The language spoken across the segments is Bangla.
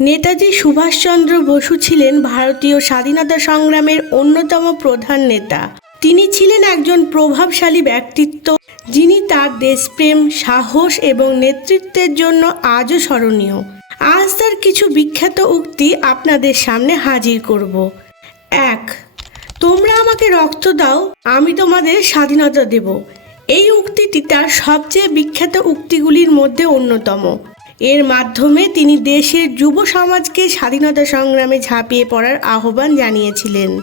নেতাজি সুভাষচন্দ্র বসু ছিলেন ভারতীয় স্বাধীনতা সংগ্রামের অন্যতম প্রধান নেতা। তিনি ছিলেন একজন প্রভাবশালী ব্যক্তিত্ব, যিনি তার দেশপ্রেম, সাহস এবং নেতৃত্বের জন্য আজও স্মরণীয়। আজ তার কিছু বিখ্যাত উক্তি আপনাদের সামনে হাজির করব। এক, তোমরা আমাকে রক্ত দাও, আমি তোমাদের স্বাধীনতা দেব। এই উক্তিটি তার সবচেয়ে বিখ্যাত উক্তিগুলির মধ্যে অন্যতম। এর মাধ্যমে তিনি দেশের যুব সমাজকে স্বাধীনতা সংগ্রামে ঝাঁপিয়ে পড়ার আহ্বান জানিয়েছিলেন।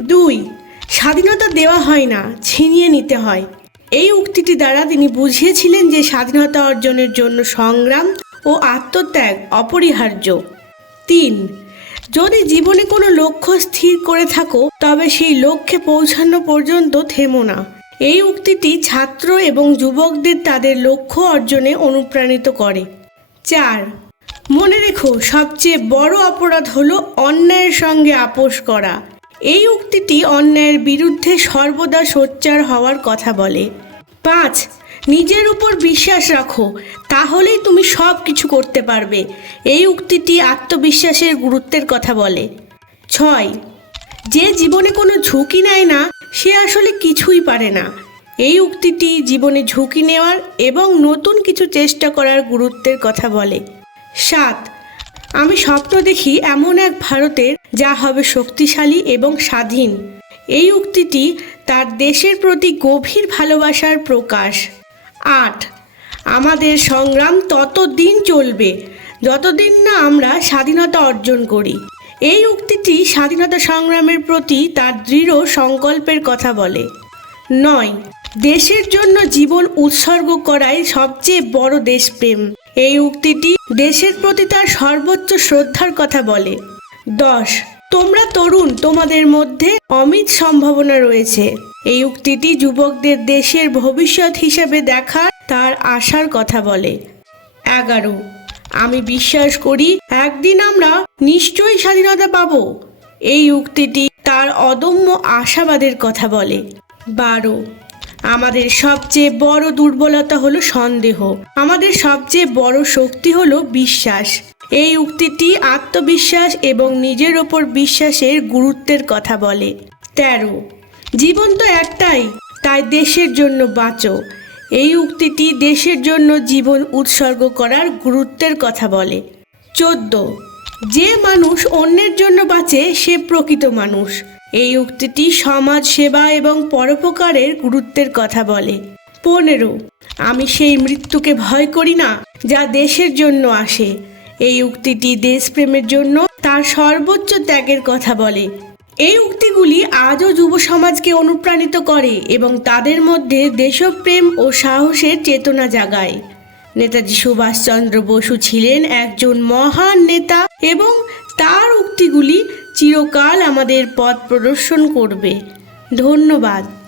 দুই, স্বাধীনতা দেওয়া হয় না, ছিনিয়ে নিতে হয়। এই উক্তিটি দ্বারা তিনি বুঝিয়েছিলেন যে স্বাধীনতা অর্জনের জন্য সংগ্রাম ও আত্মত্যাগ অপরিহার্য। তিন, যদি জীবনে কোনো লক্ষ্য স্থির করে থাকো, তবে সেই লক্ষ্যে পৌঁছানো পর্যন্ত থেমো না। এই উক্তিটি ছাত্র এবং যুবকদের তাদের লক্ষ্য অর্জনে অনুপ্রাণিত করে। চার। মনে রেখো, সবচেয়ে বড় অপরাধ হলো অন্যায়ের সঙ্গে আপোষ করা। এই উক্তিটি অন্যায়ের বিরুদ্ধে সর্বদা সোচ্চার হওয়ার কথা বলে। পাঁচ, নিজের উপর বিশ্বাস রাখো, তাহলেই তুমি সব কিছু করতে পারবে। এই উক্তিটি আত্মবিশ্বাসের গুরুত্বের কথা বলে। ছয়, যে জীবনে কোনো ঝুঁকি নেয় না, সে আসলে কিছুই পারে না। এই উক্তিটি জীবনে ঝুঁকি নেওয়ার এবং নতুন কিছু চেষ্টা করার গুরুত্বের কথা বলে। সাত, আমি স্বপ্ন দেখি এমন এক ভারতের যা হবে শক্তিশালী এবং স্বাধীন। এই উক্তিটি তার দেশের প্রতি গভীর ভালোবাসার প্রকাশ। আট, আমাদের সংগ্রাম ততদিন চলবে যতদিন না আমরা স্বাধীনতা অর্জন করি। এই উক্তিটি স্বাধীনতা সংগ্রামের প্রতি তার দৃঢ় সংকল্পের কথা বলে। নয় দেশের জন্য জীবন উৎসর্গ করাই সবচেয়ে বড় দেশপ্রেম। এই উক্তিটি দেশের প্রতি তার সর্বোচ্চ শ্রদ্ধার কথা বলে। দশ, তোমরা তরুণ, তোমাদের মধ্যে অমিত সম্ভাবনা রয়েছে। এই উক্তিটি যুবকদের দেশের ভবিষ্যৎ হিসেবে দেখা তার আশার কথা বলে। এগারো, আমি বিশ্বাস করি একদিন আমরা নিশ্চয়ই স্বাধীনতা পাব। এই উক্তিটি তার অদম্য আশাবাদের কথা বলে। বারো আমাদের সবচেয়ে বড় দুর্বলতা হলো সন্দেহ। আমাদের সবচেয়ে বড় শক্তি হলো বিশ্বাস। এই উক্তিটি আত্মবিশ্বাস এবং নিজের ওপর বিশ্বাসের গুরুত্বের কথা বলে। তেরো। জীবন তো একটাই, তাই দেশের জন্য বাঁচো। এই উক্তিটি দেশের জন্য জীবন উৎসর্গ করার গুরুত্বের কথা বলে। চোদ্দ। যে মানুষ অন্যের জন্য বাঁচে, সে প্রকৃত মানুষ। এই উক্তিটি সমাজ সেবা এবং পরোপকারের গুরুত্বের কথা বলে। পনেরো, আমি সেই মৃত্যুকে ভয় করি না যা দেশের জন্য আসে। এই উক্তিটি দেশপ্রেমের জন্য তার সর্বোচ্চ ত্যাগের কথা বলে। এই উক্তিগুলি আজও যুব সমাজকে অনুপ্রাণিত করে এবং তাদের মধ্যে দেশপ্রেম ও সাহসের চেতনা জাগায়। নেতাজি সুভাষচন্দ্র বসু ছিলেন একজন মহান নেতা এবং তার উক্তিগুলি চিরকাল আমাদের পথ প্রদর্শন করবে। ধন্যবাদ।